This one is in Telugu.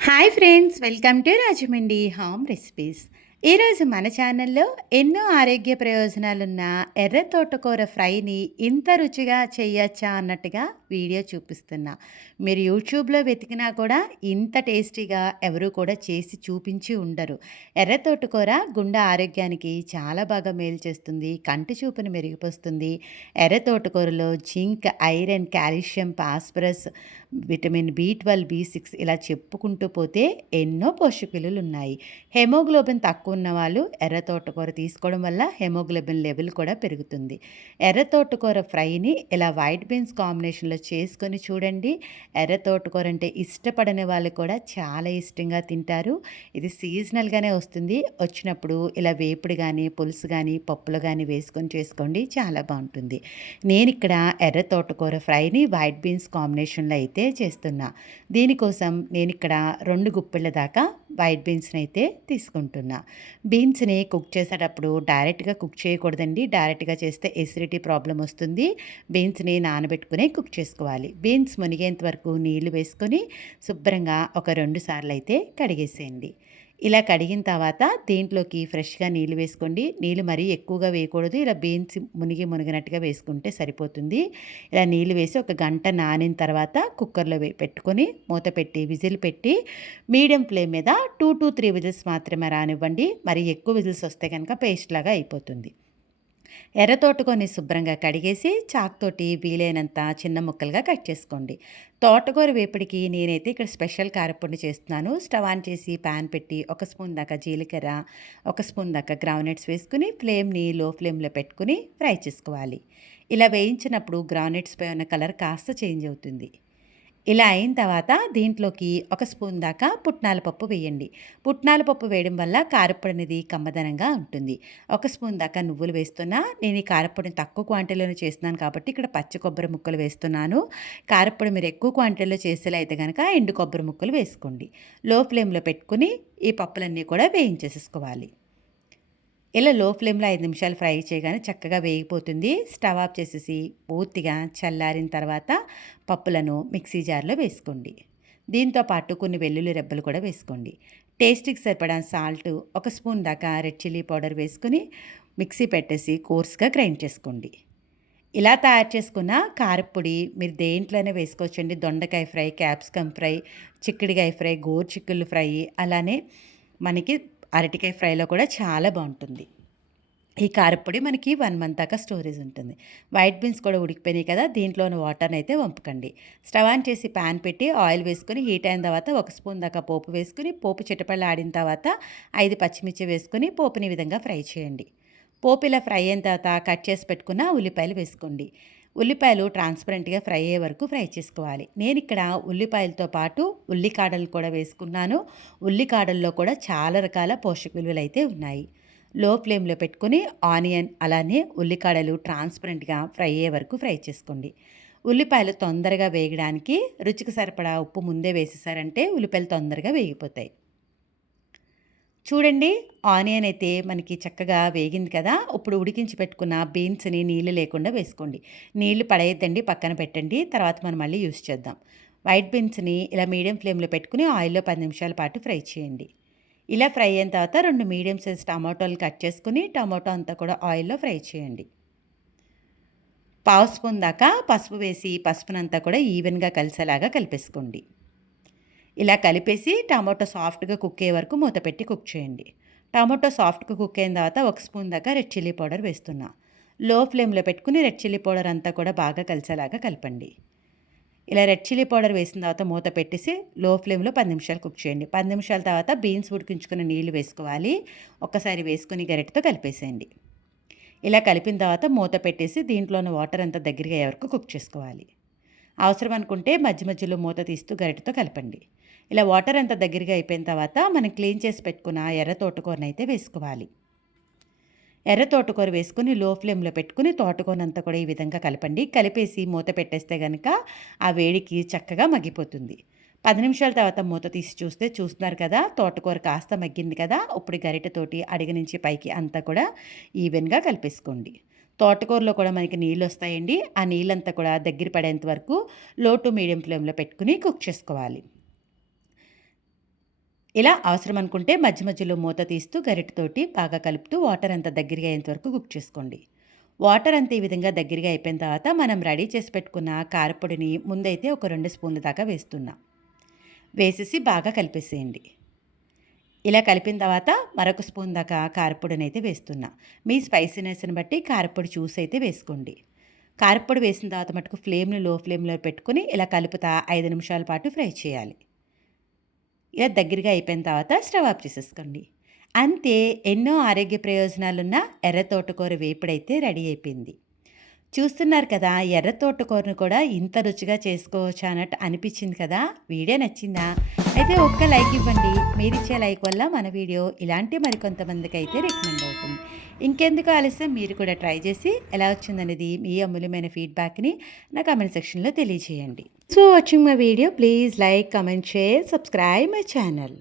Hi friends welcome to Rajahmundry home recipes. ఈరోజు మన ఛానల్లో ఎన్నో ఆరోగ్య ప్రయోజనాలున్న ఎర్ర తోటకూర ఫ్రైని ఇంత రుచిగా చేయొచ్చా అన్నట్టుగా వీడియో చూపిస్తున్నా. మీరు యూట్యూబ్లో వెతికినా కూడా ఇంత టేస్టీగా ఎవరు కూడా చేసి చూపించి ఉండరు. ఎర్ర తోటకూర గుండె ఆరోగ్యానికి చాలా బాగా మేలు చేస్తుంది కంటి చూపును మెరుగుపరుస్తుంది. ఎర్ర తోటకూరలో zinc iron calcium phosphorus vitamin B twelve B six ఇలా చెప్పుకుంటూ పోతే ఎన్నో పోషక విలువలు ఉన్నాయి. హెమోగ్లోబిన్ తక్కువ ఉన్న వాళ్ళు ఎర్ర తోటకూర తీసుకోవడం వల్ల హెమోగ్లోబిన్ లెవెల్ కూడా పెరుగుతుంది. ఎర్ర తోటకూర ఫ్రైని ఇలా వైట్ బీన్స్ కాంబినేషన్లో చేసుకొని చూడండి. ఎర్ర తోటకూర అంటే ఇష్టపడని వాళ్ళు కూడా చాలా ఇష్టంగా తింటారు. ఇది సీజనల్గానే వస్తుంది. వచ్చినప్పుడు ఇలా వేపుడు కానీ పులుసు కానీ పప్పులు కానీ వేసుకొని చేసుకోండి. చాలా బాగుంటుంది. నేను ఇక్కడ ఎర్ర తోటకూర ఫ్రైని వైట్ బీన్స్ కాంబినేషన్లో అయితే చేస్తున్నా. దీనికోసం నేను ఇక్కడ రెండు గుప్పిళ్ళ దాకా వైట్ బీన్స్ని అయితే తీసుకుంటున్నా. బీన్స్ని కుక్ చేసేటప్పుడు డైరెక్ట్గా కుక్ చేయకూడదండి. డైరెక్ట్గా చేస్తే ఎసిడిటీ ప్రాబ్లం వస్తుంది. బీన్స్ని నానబెట్టుకుని కుక్ చేసుకోవాలి. బీన్స్ మునిగేంత వరకు నీళ్ళు వేసుకొని శుభ్రంగా ఒక రెండు సార్లు అయితే కడిగేసేయండి. ఇలా కడిగిన తర్వాత దీంట్లోకి ఫ్రెష్గా నీళ్ళు వేసుకోండి. నీళ్ళు మరీ ఎక్కువగా వేయకూడదు. ఇలా బీన్స్ మునిగి మునిగినట్టుగా వేసుకుంటే సరిపోతుంది. ఇలా నీళ్ళు వేసి ఒక గంట నానిన తర్వాత కుక్కర్లో పెట్టుకొని మూత పెట్టి విజిల్ పెట్టి మీడియం ఫ్లేమ్ మీద టూ టు త్రీ విజిల్స్ మాత్రమే రానివ్వండి. మరి ఎక్కువ విజిల్స్ వస్తే కనుక పేస్ట్ లాగా అయిపోతుంది. ఎర్రతోటకోని శుభ్రంగా కడిగేసి చాక్తోటి వీలైనంత చిన్న ముక్కలుగా కట్ చేసుకోండి. తోటకూర వేపుడికి నేనైతే ఇక్కడ స్పెషల్ కారపొడి చేస్తున్నాను. స్టవ్ ఆన్ చేసి ప్యాన్ పెట్టి ఒక స్పూన్ దాకా జీలకర్ర ఒక స్పూన్ దాకా గ్రౌనట్స్ వేసుకుని ఫ్లేమ్ని లో ఫ్లేమ్లో పెట్టుకుని ఫ్రై చేసుకోవాలి. ఇలా వేయించినప్పుడు గ్రౌండ్నట్స్ పై ఉన్న కలర్ కాస్త చేంజ్ అవుతుంది. ఇలా అయిన తర్వాత దీంట్లోకి ఒక స్పూన్ దాకా పుట్నాల పప్పు వేయండి. పుట్నాల పప్పు వేయడం వల్ల కారపొడి అనేది కమ్మదనంగా ఉంటుంది. ఒక స్పూన్ దాకా నువ్వులు వేస్తున్నా నేను ఈ కారపొడిని తక్కువ క్వాంటిటీలో చేస్తున్నాను కాబట్టి ఇక్కడ పచ్చి కొబ్బరి ముక్కలు వేస్తున్నాను. కారపొడి మీరు ఎక్కువ క్వాంటిటీలో చేసేలా అయితే కనుక ఎండు కొబ్బరి ముక్కలు వేసుకోండి. లో ఫ్లేమ్లో పెట్టుకుని ఈ పప్పులన్నీ కూడా వేయించేసేసుకోవాలి. ఇలా లో ఫ్లేమ్లో ఐదు నిమిషాలు ఫ్రై చేయగానే చక్కగా వేగిపోతుంది. స్టవ్ ఆఫ్ చేసేసి పూర్తిగా చల్లారిన తర్వాత పప్పులను మిక్సీ జార్లో వేసుకోండి. దీంతో పాటు కొన్ని వెల్లుల్లి రెబ్బలు కూడా వేసుకోండి. టేస్ట్కి సరిపడా సాల్ట్ ఒక స్పూన్ దాకా రెడ్ చిల్లీ పౌడర్ వేసుకొని మిక్సీ పెట్టేసి కోర్స్గా గ్రైండ్ చేసుకోండి. ఇలా తయారు చేసుకున్న కారపొడి మీరు దేంట్లోనే వేసుకోవచ్చండి. దొండకాయ ఫ్రై క్యాప్సికమ్ ఫ్రై చిక్కుడికాయ ఫ్రై గోరు చిక్కుళ్ళు ఫ్రై అలానే మనకి అరటికాయ ఫ్రైలో కూడా చాలా బాగుంటుంది. ఈ కారపొడి మనకి వన్ మంత్ దాకా స్టోరేజ్ ఉంటుంది. వైట్ బీన్స్ కూడా ఉడికిపోయినాయి కదా దీంట్లోని వాటర్ని అయితే వంపకండి. స్టవ్ ఆన్ చేసి ప్యాన్ పెట్టి ఆయిల్ వేసుకొని హీట్ అయిన తర్వాత ఒక స్పూన్ దాకా పోపు వేసుకుని పోపు చిటపళ్ళు ఆడిన తర్వాత ఐదు పచ్చిమిర్చి వేసుకుని పోపుని విధంగా ఫ్రై చేయండి. పోపు ఇలా ఫ్రై అయిన తర్వాత కట్ చేసి పెట్టుకున్న ఉల్లిపాయలు వేసుకోండి. ఉల్లిపాయలు ట్రాన్స్పరెంట్గా ఫ్రై అయ్యే వరకు ఫ్రై చేసుకోవాలి. నేను ఇక్కడ ఉల్లిపాయలతో పాటు ఉల్లికాడలు కూడా వేసుకున్నాను. ఉల్లికాడల్లో కూడా చాలా రకాల పోషక విలువలు అయితే ఉన్నాయి. లో ఫ్లేమ్లో పెట్టుకుని ఆనియన్ అలానే ఉల్లికాడలు ట్రాన్స్పరెంట్గా ఫ్రై అయ్యే వరకు ఫ్రై చేసుకోండి. ఉల్లిపాయలు తొందరగా వేయడానికి రుచికి సరిపడా ఉప్పు ముందే వేసేసారంటే ఉల్లిపాయలు తొందరగా వేగిపోతాయి. చూడండి ఆనియన్ అయితే మనకి చక్కగా వేగింది కదా ఇప్పుడు ఉడికించి పెట్టుకున్న బీన్స్ని నీళ్ళు లేకుండా వేసుకోండి. నీళ్ళు పడేయద్దండి పక్కన పెట్టండి తర్వాత మనం మళ్ళీ యూస్ చేద్దాం. వైట్ బీన్స్ని ఇలా మీడియం ఫ్లేమ్లో పెట్టుకుని ఆయిల్లో పది నిమిషాల పాటు ఫ్రై చేయండి. ఇలా ఫ్రై అయిన తర్వాత రెండు మీడియం సైజ్ టమాటోలు కట్ చేసుకుని టమాటో అంతా కూడా ఆయిల్లో ఫ్రై చేయండి. పావు స్పూన్ దాకా పసుపు వేసి పసుపునంతా కూడా ఈవెన్గా కలిసేలాగా కలిపేసుకోండి. ఇలా కలిపేసి టమాటో సాఫ్ట్గా కుక్ అయ్యే వరకు మూత పెట్టి కుక్ చేయండి. టమాటో సాఫ్ట్గా కుక్ అయిన తర్వాత ఒక స్పూన్ దాకా రెడ్ చిల్లీ పౌడర్ వేస్తున్నా. లో ఫ్లేమ్లో పెట్టుకుని రెడ్ చిల్లీ పౌడర్ అంతా కూడా బాగా కలిసేలాగా కలపండి. ఇలా రెడ్ చిల్లీ పౌడర్ వేసిన తర్వాత మూత పెట్టేసి లో ఫ్లేమ్లో పది నిమిషాలు కుక్ చేయండి. పది నిమిషాల తర్వాత బీన్స్ ఉడికించుకున్న నీళ్ళు వేసుకోవాలి. ఒక్కసారి వేసుకుని గరిటతో కలిపేసేయండి. ఇలా కలిపిన తర్వాత మూత పెట్టేసి దీంట్లోని వాటర్ అంతా దగ్గరగా వరకు కుక్ చేసుకోవాలి. అవసరం అనుకుంటే మధ్య మధ్యలో మూత తీస్తూ గరిటతో కలపండి. ఇలా వాటర్ అంతా దగ్గరగా అయిపోయిన తర్వాత మనం క్లీన్ చేసి పెట్టుకున్న ఎర్ర తోటకూరని అయితే వేసుకోవాలి. ఎర్ర తోటకూర వేసుకుని లో ఫ్లేమ్లో పెట్టుకుని తోటకూరంతా కూడా ఈ విధంగా కలపండి. కలిపేసి మూత పెట్టేస్తే కనుక ఆ వేడికి చక్కగా మగ్గిపోతుంది. పది నిమిషాల తర్వాత మూత తీసి చూస్తే చూస్తున్నారు కదా తోటకూర కాస్త మగ్గింది కదా ఇప్పుడు గరిటతోటి అడిగి నుంచి పైకి అంతా కూడా ఈవెన్గా కలిపేసుకోండి. తోటకూరలో కూడా మనకి నీళ్ళు వస్తాయండి. ఆ నీళ్ళంతా కూడా దగ్గర పడేంత వరకు లో టు మీడియం ఫ్లేమ్లో పెట్టుకుని కుక్ చేసుకోవాలి. ఇలా అవసరం అనుకుంటే మధ్య మధ్యలో మూత తీస్తూ గరిటెతోటి బాగా కలుపుతూ వాటర్ అంతా దగ్గరగా అయ్యేంత వరకు కుక్ చేసుకోండి. వాటర్ అంతా ఈ విధంగా దగ్గరగా అయిపోయిన తర్వాత మనం రెడీ చేసి పెట్టుకున్న కారపొడిని ముందైతే ఒక రెండు స్పూన్ల దాకా వేస్తున్నా. వేసేసి బాగా కలిపేసేయండి. ఇలా కలిపిన తర్వాత మరొక స్పూన్ దాకా కారపొడిని అయితే వేస్తున్నా. మీ స్పైసీనెస్ని బట్టి కారపొడి చూసి అయితే వేసుకోండి. కారపొడి వేసిన తర్వాత మటుకు ఫ్లేమ్ను లో ఫ్లేమ్లో పెట్టుకుని ఇలా కలుపుతా ఐదు నిమిషాల పాటు ఫ్రై చేయాలి. ఇలా దగ్గరగా అయిపోయిన తర్వాత స్టవ్ ఆఫ్ చేసేసుకోండి. అంతే ఎన్నో ఆరోగ్య ప్రయోజనాలున్న ఎర్ర తోటకూర వేపుడైతే రెడీ అయిపోయింది. చూస్తున్నారు కదా ఎర్ర తోటకూరను కూడా ఇంత రుచిగా చేసుకోవచ్చు అన్నట్టు అనిపించింది కదా వీడియో నచ్చిందా? అయితే ఒక్క లైక్ ఇవ్వండి. మీరు ఇచ్చే లైక్ వల్ల మన వీడియో ఇలాంటి మరికొంతమందికి అయితే రికమెండ్ అవుతుంది ఇంకెందుకు ఆలస్యం? మీరు కూడా ట్రై చేసి ఎలా వచ్చిందనేది మీ అమూల్యమైన ఫీడ్బ్యాక్ని నా కామెంట్ సెక్షన్లో తెలియజేయండి. So watching my video please like comment share subscribe my channel